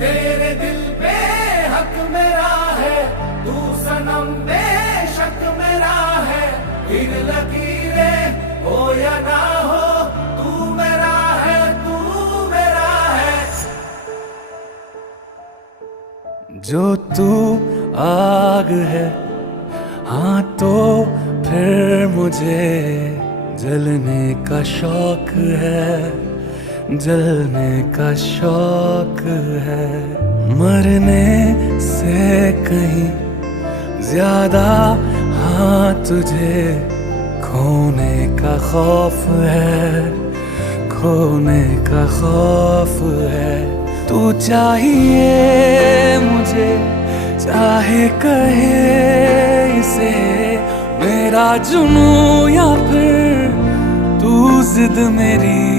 तेरे दिल पे हक मेरा है, तू सनम बेशक मेरा है। फिर लकीरें हो या ना हो, तू मेरा है, तू मेरा है। जो तू आग है, हाँ तो फिर मुझे जलने का शौक है, जलने का शौक है। मरने से कहीं ज्यादा हाँ तुझे खोने का खौफ है, खोने का खौफ है। तू चाहिए मुझे, चाहे कहे इसे मेरा जुनून या फिर तू जिद मेरी